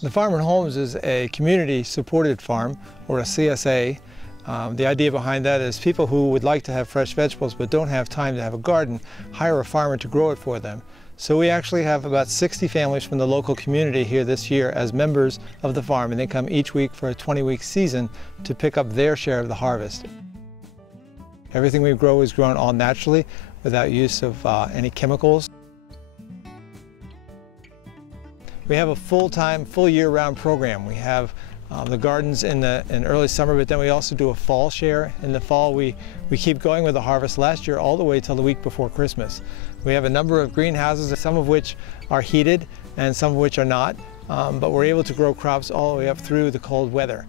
The farm in Holmes is a community-supported farm, or a CSA. The idea behind that is people who would like to have fresh vegetables but don't have time to have a garden, hire a farmer to grow it for them. So we actually have about 60 families from the local community here this year as members of the farm, and they come each week for a 20-week season to pick up their share of the harvest. Everything we grow is grown all naturally without use of any chemicals. We have a full-time, full year-round program. We have the gardens in early summer, but then we also do a fall share. In the fall, we keep going with the harvest last year all the way till the week before Christmas. We have a number of greenhouses, some of which are heated and some of which are not, but we're able to grow crops all the way up through the cold weather.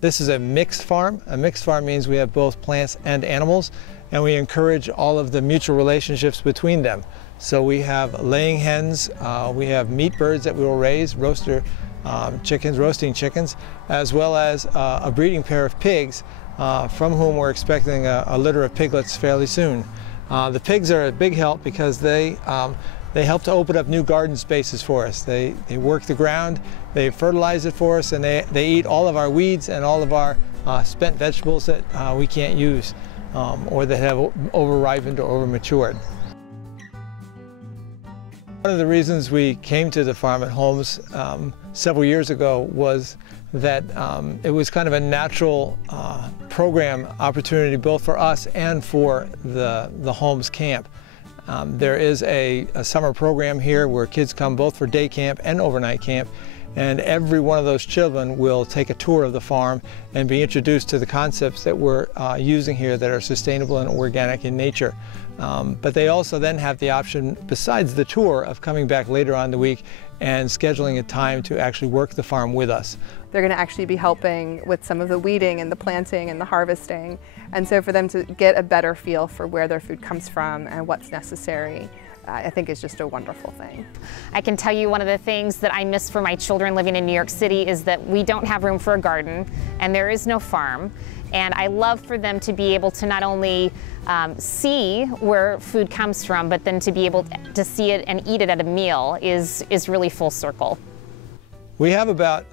This is a mixed farm. A mixed farm means we have both plants and animals, and we encourage all of the mutual relationships between them. So we have laying hens, we have meat birds that we will raise, roasting chickens, as well as a breeding pair of pigs from whom we're expecting a litter of piglets fairly soon. The pigs are a big help because they help to open up new garden spaces for us. They work the ground, they fertilize it for us, and they eat all of our weeds and all of our spent vegetables that we can't use or that have over-ripened or over-matured. One of the reasons we came to the farm at Holmes several years ago was that it was kind of a natural program opportunity both for us and for the Holmes camp. There is a summer program here where kids come both for day camp and overnight camp, and every one of those children will take a tour of the farm and be introduced to the concepts that we're using here that are sustainable and organic in nature. But they also then have the option, besides the tour, of coming back later on in the week and scheduling a time to actually work the farm with us. They're going to actually be helping with some of the weeding and the planting and the harvesting, and so for them to get a better feel for where their food comes from and what's necessary, I think is just a wonderful thing. I can tell you one of the things that I miss for my children living in New York City is that we don't have room for a garden and there is no farm. And I love for them to be able to not only see where food comes from, but then to be able to see it and eat it at a meal is really full circle. We have about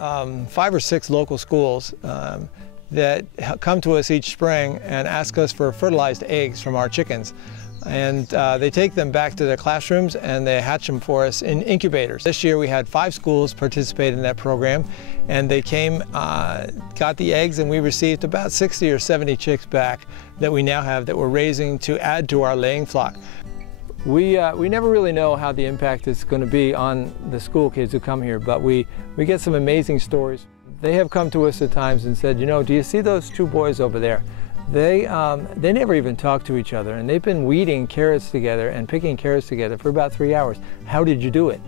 5 or 6 local schools that come to us each spring and ask us for fertilized eggs from our chickens. And they take them back to their classrooms and they hatch them for us in incubators. This year we had 5 schools participate in that program, and they came, got the eggs, and we received about 60 or 70 chicks back that we now have that we're raising to add to our laying flock. We never really know how the impact is going to be on the school kids who come here, but we get some amazing stories. They have come to us at times and said, you know, do you see those 2 boys over there? They never even talk to each other, and they've been weeding carrots together and picking carrots together for about 3 hours. How did you do it?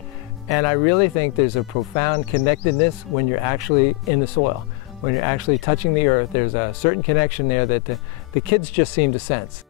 And I really think there's a profound connectedness when you're actually in the soil. When you're actually touching the earth, there's a certain connection there that the kids just seem to sense.